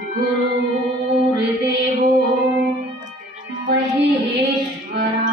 गुरुर्देवो महेश्वरा।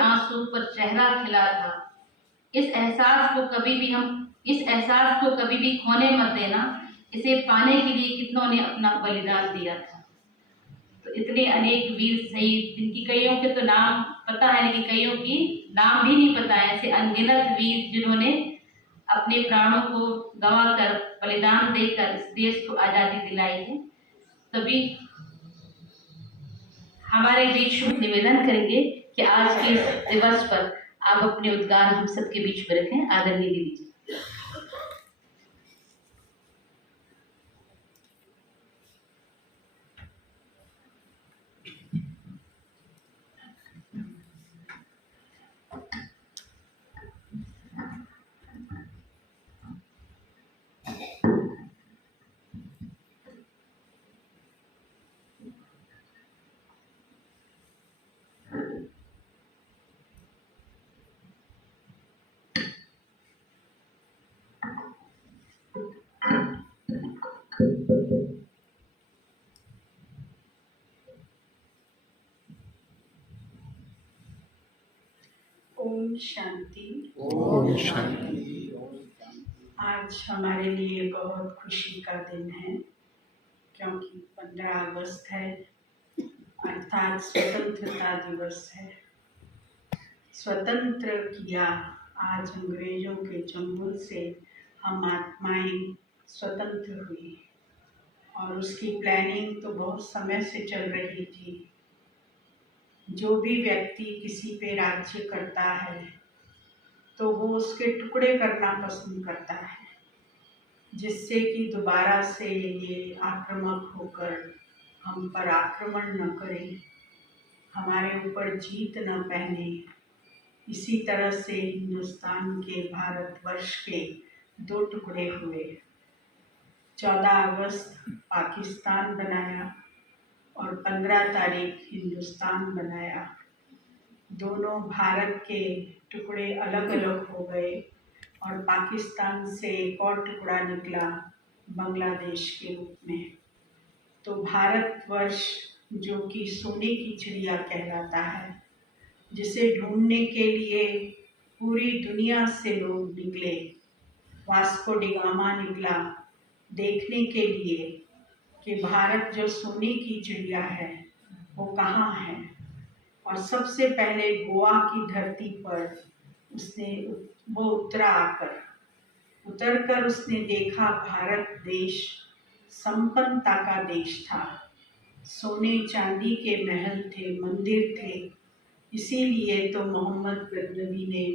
आंसू पर चेहरा खिला था। इस एहसास को कभी भी खोने मत देना। इसे पाने के लिए कितनों ने अपना बलिदान दिया था। तो इतने अनेक वीर शहीद, जिनकी कईयों के तो नाम पता है लेकिन कईयों की नाम भी नहीं पता है, ऐसे अनगिनत वीर जिन्होंने अपने प्राणों को गंवाकर, बलिदान देकर इस देश को आज़ादी दिलाई है। तभी हमारे बीच निवेदन करेंगे कि आज के इस दिवस पर आप अपने उद्गार हम सबके बीच में रखें। आदरणीय दीदी जी। ओम शांति। ओम शांति। आज हमारे लिए बहुत खुशी का दिन है, क्योंकि 15 अगस्त है, अर्थात स्वतंत्रता दिवस है। स्वतंत्र किया आज अंग्रेजों के चंगुल से हम आत्माएं स्वतंत्र हुई, और उसकी प्लानिंग तो बहुत समय से चल रही थी। जो भी व्यक्ति किसी पे राज्य करता है तो वो उसके टुकड़े करना पसंद करता है, जिससे कि दोबारा से ये आक्रामक होकर हम पर आक्रमण न करें, हमारे ऊपर जीत न पहने। इसी तरह से हिंदुस्तान के, भारतवर्ष के 2 टुकड़े हुए। 14 अगस्त पाकिस्तान बनाया और 15 तारीख हिंदुस्तान बनाया। दोनों भारत के टुकड़े अलग अलग हो गए और पाकिस्तान से एक और टुकड़ा निकला बांग्लादेश के रूप में। तो भारतवर्ष, जो कि सोने की चिड़िया कहलाता है, जिसे ढूंढने के लिए पूरी दुनिया से लोग निकले। वास्को डी गामा निकला देखने के लिए कि भारत जो सोने की चिड़िया है वो कहाँ है। और सबसे पहले गोवा की धरती पर वो उतरकर उसने देखा भारत देश संपन्नता का देश था। सोने चांदी के महल थे, मंदिर थे। इसीलिए तो मोहम्मद गजनवी ने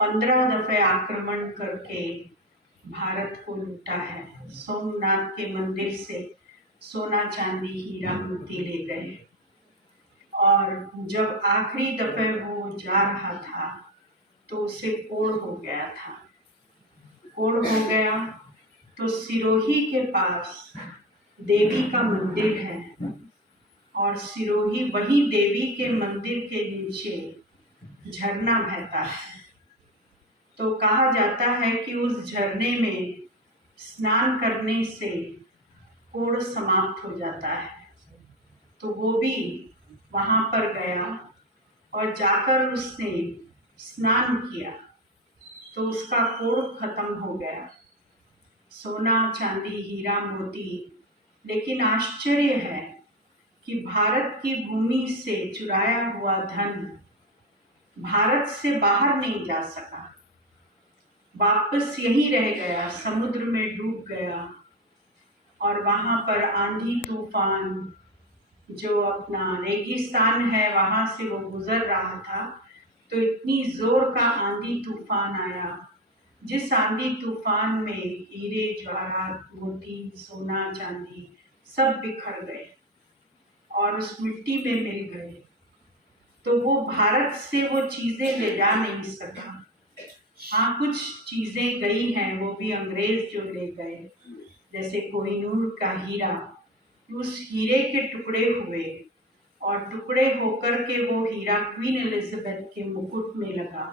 15 दफ़े आक्रमण करके भारत को लूटा है। सोमनाथ के मंदिर से सोना चांदी हीरा मोती ले गए, और जब आखिरी दफ़े वो जा रहा था तो उसे कोढ़ हो गया था। कोढ़ हो गया तो सिरोही के पास देवी का मंदिर है, और सिरोही, वही देवी के मंदिर के नीचे झरना बहता है। तो कहा जाता है कि उस झरने में स्नान करने से कोढ़ समाप्त हो जाता है। तो वो भी वहाँ पर गया और जाकर उसने स्नान किया तो उसका कोढ़ खत्म हो गया। सोना चांदी हीरा मोती। लेकिन आश्चर्य है कि भारत की भूमि से चुराया हुआ धन भारत से बाहर नहीं जा सका, वापस यहीं रह गया, समुद्र में डूब गया। और वहाँ पर आंधी तूफान, जो अपना रेगिस्तान है वहाँ से वो गुजर रहा था, तो इतनी जोर का आंधी तूफान आया, जिस आंधी तूफान में हीरे जवाहरात मोती सोना चांदी सब बिखर गए और उस मिट्टी में मिल गए। तो वो भारत से वो चीज़ें ले जा नहीं सका। हाँ, कुछ चीज़ें गई हैं, वो भी अंग्रेज जो ले गए, जैसे कोहिनूर का हीरा। उस हीरे के टुकड़े हुए और टुकड़े होकर के वो हीरा क्वीन एलिजाबेथ के मुकुट में लगा,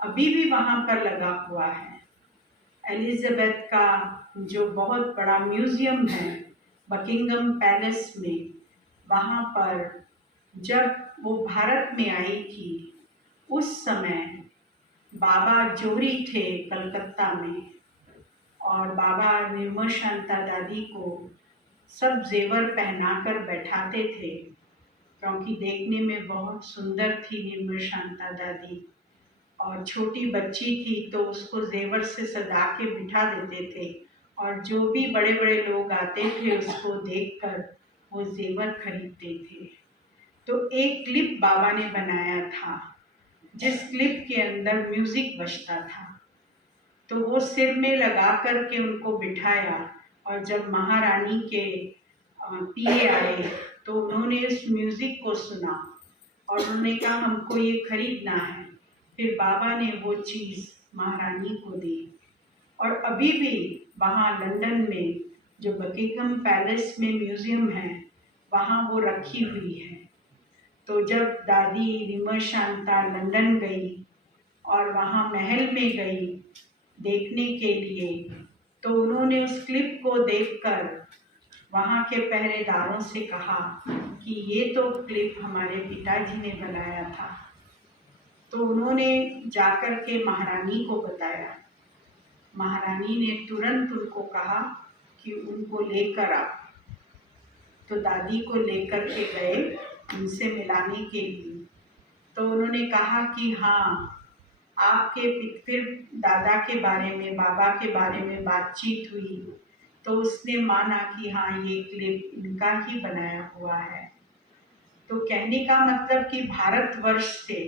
अभी भी वहाँ पर लगा हुआ है। एलिजाबेथ का जो बहुत बड़ा म्यूज़ियम है बकिंगम पैलेस में, वहाँ पर जब वो भारत में आई थी उस समय बाबा जोरी थे कलकत्ता में, और बाबा निर्मल शांता दादी को सब जेवर पहनाकर बैठाते थे, क्योंकि देखने में बहुत सुंदर थी निर्मल शांता दादी, और छोटी बच्ची थी तो उसको जेवर से सजा के बिठा देते थे, और जो भी बड़े बड़े लोग आते थे उसको देखकर वो जेवर खरीदते थे। तो एक क्लिप बाबा ने बनाया था, जिस क्लिप के अंदर म्यूजिक बजता था, तो वो सिर में लगा कर के उनको बिठाया, और जब महारानी के पिए आए तो उन्होंने उस म्यूजिक को सुना और उन्होंने कहा हमको ये खरीदना है। फिर बाबा ने वो चीज़ महारानी को दी, और अभी भी वहाँ लंदन में जो बकिंघम पैलेस में म्यूजियम है वहाँ वो रखी हुई है। तो जब दादी निर्मल शांता लंदन गई और वहाँ महल में गई देखने के लिए, तो उन्होंने उस क्लिप को देखकर वहाँ के पहरेदारों से कहा कि ये तो क्लिप हमारे पिताजी ने बनाया था। तो उन्होंने जाकर के महारानी को बताया। महारानी ने तुरंत उनको कहा कि उनको लेकर आओ। तो दादी को लेकर के गए उनसे मिलाने के लिए। तो उन्होंने कहा कि हाँ, आपके फिर दादा के बारे में, बाबा के बारे में बातचीत हुई, तो उसने माना कि हाँ ये क्लिप इनका ही बनाया हुआ है। तो कहने का मतलब कि भारतवर्ष से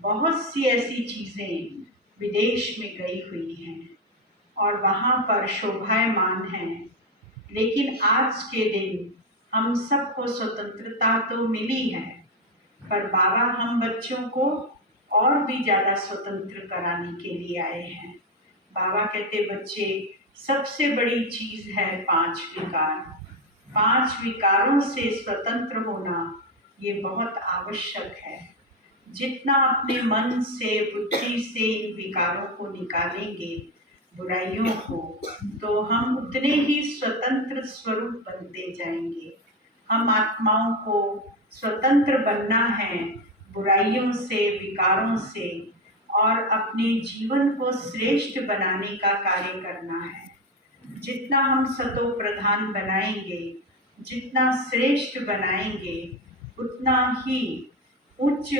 बहुत सी ऐसी चीज़ें विदेश में गई हुई हैं और वहाँ पर शोभायमान हैं, लेकिन आज के दिन हम सबको स्वतंत्रता तो मिली है, पर बाबा हम बच्चों को और भी ज़्यादा स्वतंत्र कराने के लिए आए हैं। बाबा कहते बच्चे, सबसे बड़ी चीज़ है 5 विकार। 5 विकारों से स्वतंत्र होना ये बहुत आवश्यक है। जितना अपने मन से, बुद्धि से इन विकारों को निकालेंगे, बुराइयों को, तो हम उतने ही स्वतंत्र स्वरूप बनते जाएंगे। हम आत्माओं को स्वतंत्र बनना है बुराइयों से, विकारों से, और अपने जीवन को श्रेष्ठ बनाने का कार्य करना है। जितना हम सतो प्रधान बनाएंगे, जितना श्रेष्ठ बनाएंगे, उतना ही उच्च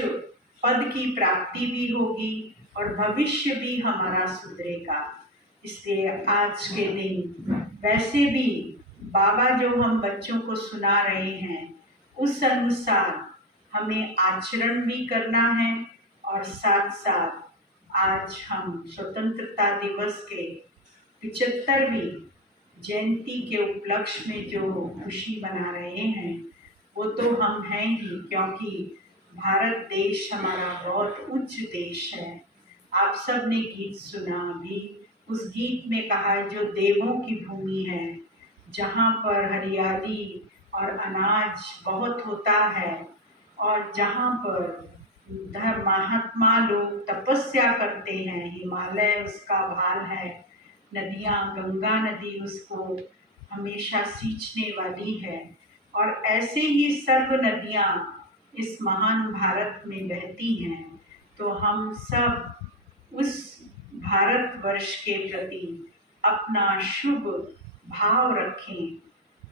पद की प्राप्ति भी होगी और भविष्य भी हमारा सुधरेगा। इसलिए आज के दिन वैसे भी बाबा जो हम बच्चों को सुना रहे हैं, उस अनुसार हमें आचरण भी करना है, और साथ साथ आज हम स्वतंत्रता दिवस के 75वीं जयंती के उपलक्ष्य में जो खुशी मना रहे हैं, वो तो हम हैं ही, क्योंकि भारत देश हमारा बहुत उच्च देश है। आप सब ने गीत सुना भी, उस गीत में कहा है जो देवों की भूमि है, जहाँ पर हरियाली और अनाज बहुत होता है, और जहाँ पर महात्मा लोग तपस्या करते हैं। हिमालय उसका भाल है, नदियाँ, गंगा नदी उसको हमेशा सींचने वाली है, और ऐसे ही सर्व नदियाँ इस महान भारत में बहती हैं। तो हम सब उस भारतवर्ष के प्रति अपना शुभ भाव रखें,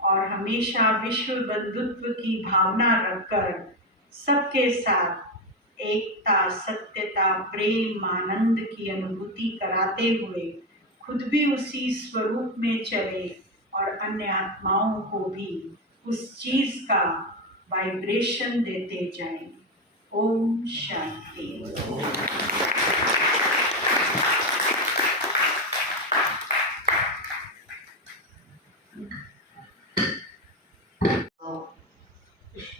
और हमेशा विश्व बंधुत्व की भावना रखकर सबके साथ एकता, सत्यता, प्रेम, आनंद की अनुभूति कराते हुए खुद भी उसी स्वरूप में चले, और अन्य आत्माओं को भी उस चीज़ का वाइब्रेशन देते जाएं। ओम शांति।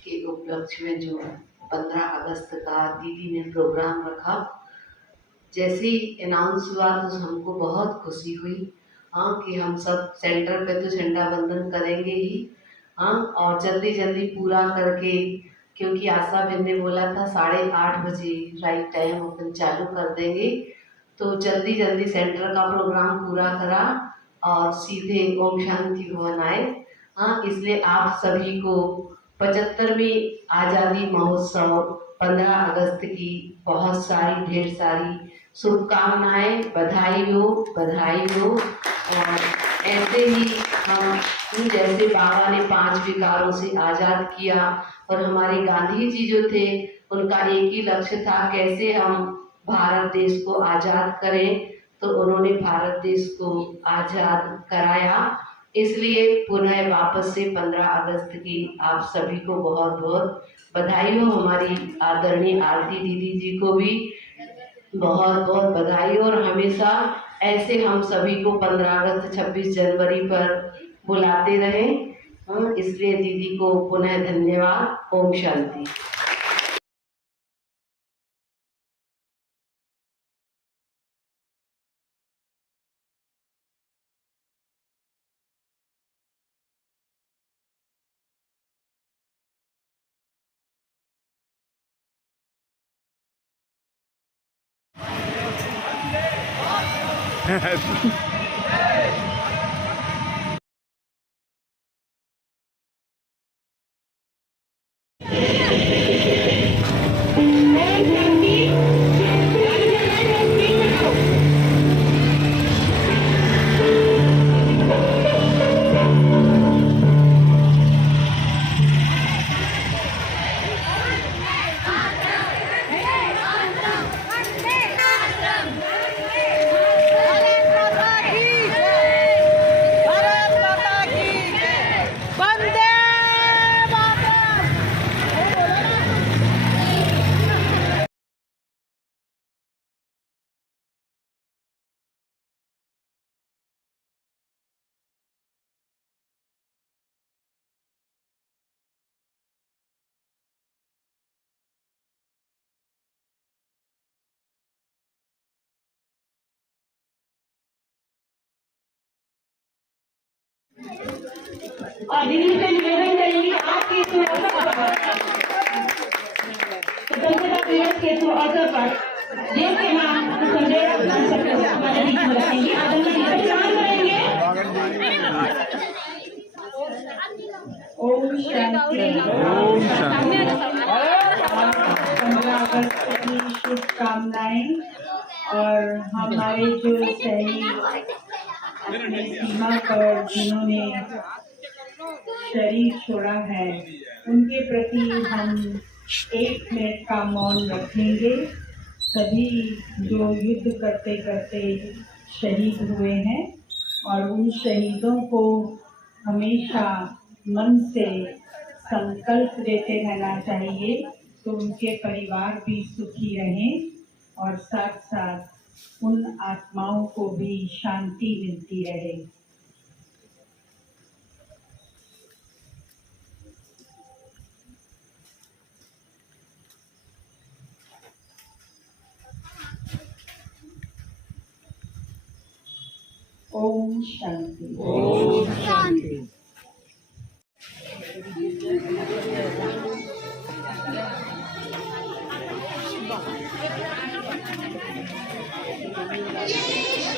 के उपलक्ष्य में जो 15 अगस्त का दीदी ने प्रोग्राम रखा, जैसे ही अनाउंस हुआ तो हमको बहुत खुशी हुई। हाँ, कि हम सब सेंटर पे तो झंडा बंदन करेंगे ही, हाँ, और जल्दी जल्दी पूरा करके, क्योंकि आशा बहन ने बोला था 8:30 बजे राइट टाइम अपन चालू कर देंगे, तो जल्दी जल्दी सेंटर का प्रोग्राम पूरा करा और सीधे ओम शांति भवन आए। हाँ, इसलिए आप सभी को 75वीं आज़ादी महोत्सव 15 अगस्त की बहुत सारी ढेर सारी शुभकामनाएं, बधाई हो। और ऐसे ही हम जैसे बाबा ने 5 विकारों से आज़ाद किया और हमारे गांधी जी जो थे उनका एक ही लक्ष्य था कैसे हम भारत देश को आज़ाद करें, तो उन्होंने भारत देश को आज़ाद कराया। इसलिए पुनः वापस से 15 अगस्त की आप सभी को बहुत बहुत बधाई हो। हमारी आदरणीय आरती दीदी जी को भी बहुत बहुत बधाई हो। और हमेशा ऐसे हम सभी को 15 अगस्त 26 जनवरी पर बुलाते रहें। इसलिए दीदी को पुनः धन्यवाद। ओम शांति। और दीदी से निवेदन करेंगे आपके इस स्वतंत्रता दिवस के अवसर पर देश के नाम संदेश हमारे बीच में रखेंगे। प्रणाम करेंगे। ओम शांति। ओम शांति। 15 अगस्त की शुभकामनाएं। और हमारे जो सैनिक अपनी सीमा पर जिन्होंने शरीर छोड़ा है उनके प्रति हम 1 मिनट का मौन रखेंगे। सभी जो युद्ध करते करते शहीद हुए हैं और उन शहीदों को हमेशा मन से संकल्प देते रहना चाहिए तो उनके परिवार भी सुखी रहें और साथ साथ उन आत्माओं को भी शांति मिलती रहे। ओम शांति। ओम शांति।